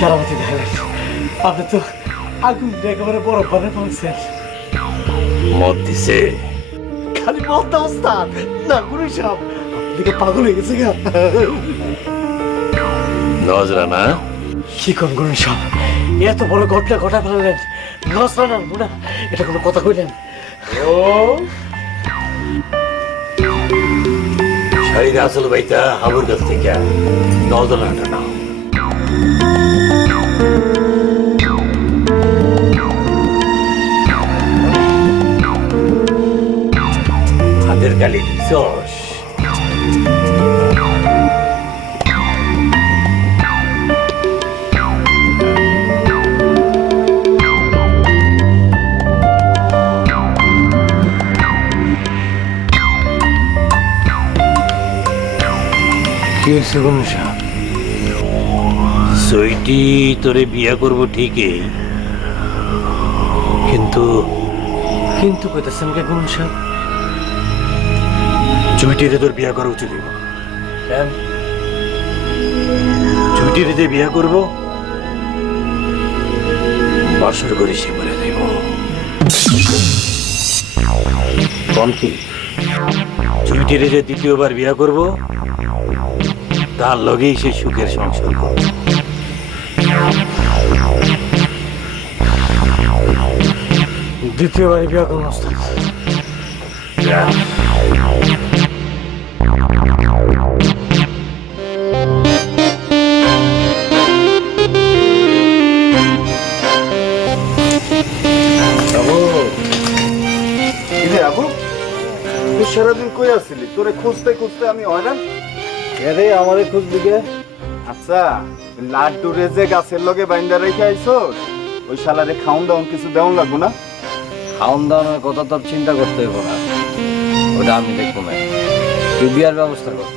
কেরামতি দেখালেন। আপনি তো আগুন একেবারে বরফ বানিয়ে ফেলছেন। মদ দিছে? খালি মদ দাও ওস্তাদ। না গুরু সাহেব, আপনি পাগল হয়ে গেছে গা। নজরানা? কি কোন গুরু সাহেব, এত বড় ঘটনা ঘটা ফেললেন। নজরানা না, এটা কোনো কথা কইলেন? ও শাড়ির আসল বাইতা হাবুর কাছ থেকে নজরানাটা নাও। হাতের কালি দিছস? কি হয়েছে গুরু সাহেব? সইটি তোরে বিয়া করবো ঠিকই, কিন্তু কিন্তু কইতেছেন কে গুরু সাহেব? চুইটিরে তোর বিয়া করা উচিত হইব। কেন? চুইটিরে যে বিয়া করব, বাসর করে সে বলে দেব। কোন কি? চুইটিরে যে দ্বিতীয়বার বিয়া করব, তার লগেই সে সুখের সংসার করবে। দ্বিতীয়বারে বিয়া করুন ওস্তাদ। যা। আবু, তুই সারাদিন কই আসছিলি? তোরে খুঁজতে খুঁজতে আমি হয়রান। আরে আমারে খুঁজ দিকে। আচ্ছা, লাড্ডু রেজে গাছের লগে বাইন্দা রেখে আইছস, ওই শালারে খাউন দাউন কিছু দেওয়ান লাগবো না? খাওন দাওয়ানোর কথা তো চিন্তা করতে হইব না, ওটা আমি দেখবো না। তুই বিয়ার ব্যবস্থা কর।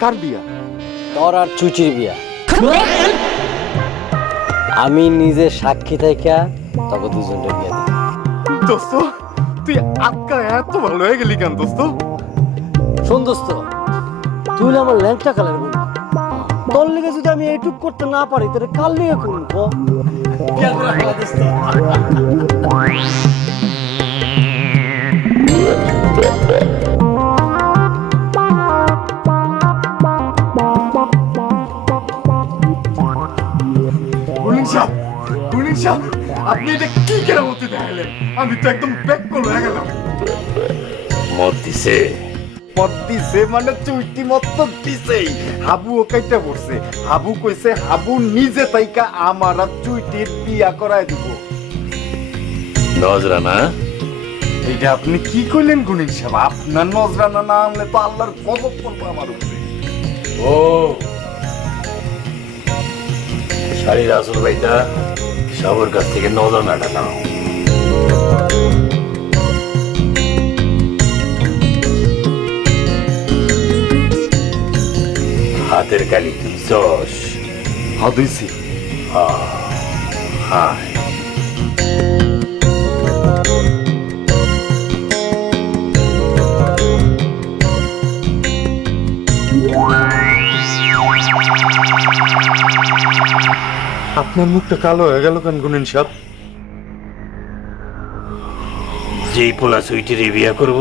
কার বিয়া? তোর আর চুচির বিয়া। আমি নিজে সাক্ষী থাইকা তোকে দুজনকে বিয়া দিই। দোস্ত, তুই আজকা এত ভালো হয়ে গেলি কেন দোস্ত? শোন দোস্ত, তুই হলে আমার ল্যাংটা কালের বন্ধু। তোর লেগে যদি আমি এইটুক করতে না পারি, তাহলে কার লেগে করুন ক? গুলিন সাহেব, গুলিন সাহেব, আপনি এটা কি কেরামতি দেখাইলেন? আমি তো একদম ব্যাক করলো হয়ে গেলাম। মদ দিছে? মদ দিছে মানে চুইটি মত তো দিছেই। হাবু ও কাইটা পড়ছে। হাবু কইছে হাবু নিজে তাইকা আমার আর চুইটির বিয়া করায় দিব। নজরানা? এইটা আপনি কি কইলেন গুনিন সাহেব? আপনার নজরানা না আনলে তো আল্লাহর গজব পড়বে আমার উপরে। ও শাড়ির আসল বাইতা সবার কাছ থেকে নজরানাটা নাও। হাতের কালি দিছস? হাদিসি হায়। আপনার মুখটা কালো হয়ে গেল কেন গুনিন সাহেব? যেই পোলা সুইটিরে বিয়া করব,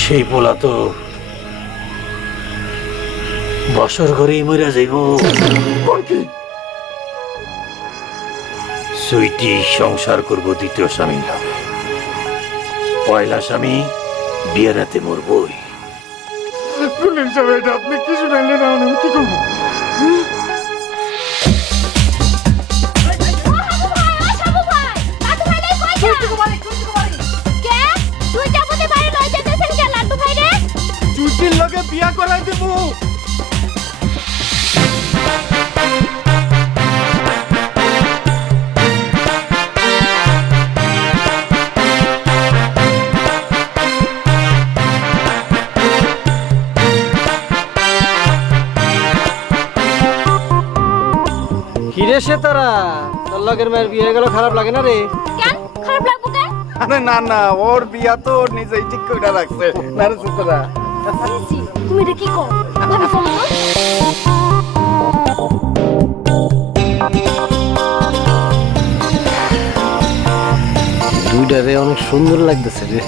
সেই পোলা তো বছর ঘরেই মরে যাইব। সুইটি সংসার করব দ্বিতীয় স্বামী নামে। পয়লা স্বামী বিয়ে রাতে মরবই। গুনিন সাহেব, এটা আপনি কি শুনাইলেন? আমি কি করবো? চুইটির লগে বিয়া করাই দেব। কিরে সে তারা, তোর লগের মায়ের বিয়ে হয়ে গেল, খারাপ লাগে না রে? কেন খারাপ লাগবো কেন? আরে না না, ওর বিয়া তো ওর নিজেই ঠিক করে রাখছে। না রে সুতরা, তুমি এটা কি কর? ভাবি ফোন কর। সুন্দর লাগতেছে রে।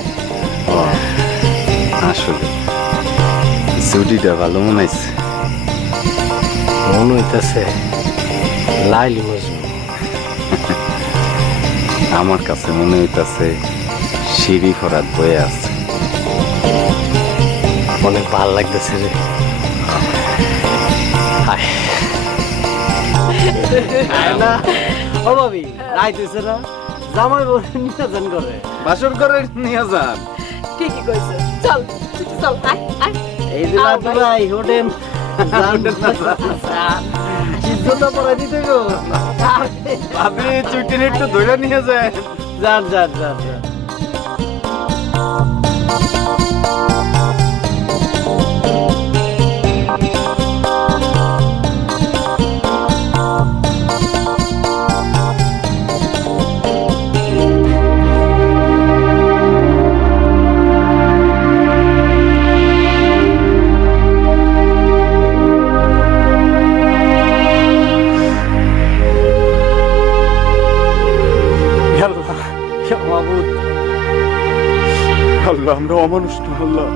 আসলে চুটিটা ভালো মনে হয়েছে। মনে হইতেছে লাইলি মজনু। আমার কাছে মনে হইতাছে সিঁড়ি ফরাত বয়ে আছে। অনেক ভালো লাগতেছে রে। হায়। হায় না ও ভাবি রাইতেছে না, জামাই বলে নিয়ে যান করে। বাসর করে নিয়ে যান। ঠিকই কইছে, চল চল আয় আয়। এই যে লাটু ভাই হোটেল ইজ্জতটা পড়াই দিতে গো। ভাবি চুটির একটু ধরে নিয়ে যায়। যান যান যান যান। আল্লাহ, ইয়া মাবুদ, আল্লাহ আমরা অমানুষ না আল্লাহ।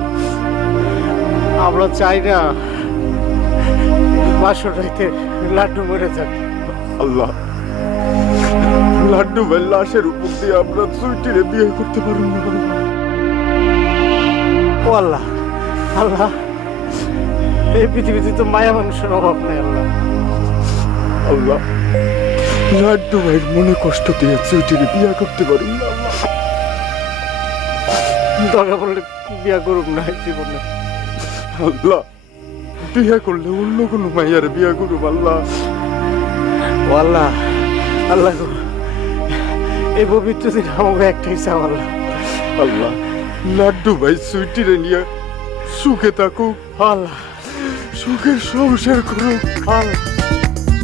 আমরা চাই না বাসর রাইতে লাড্ডু মরে যাক। আল্লাহ লাড্ডু ভাই লাশের উপর দিয়ে আমরা চুইটিরে বিয়ে করতে পারবো না আল্লাহ। ও আল্লাহ, আল্লাহ এই পৃথিবীতে তো মায়া মানুষের অভাব নাই আল্লাহ। আল্লাহ লাড্ডু ভাইয়ের মনে কষ্ট দিয়ে চুইটিরে বিয়ে করতে পারবো না আল্লাহ। দরকার পড়লে বিয়া করুক না এই জীবনে। আল্লাহ বিয়ে করলে অন্য কোনো মাইয়ারে বিয়ে করুম আল্লাহ। ও আল্লাহ, আল্লাহ গো, এই পবিত্র দিন আমাকে একটাই চাও আল্লাহ। আল্লাহ লাড্ডু ভাই সুইটিরে নিয়ে সুখে থাকুক, আল্লাহ, সুখের সংসার করুক। আল্লাহ।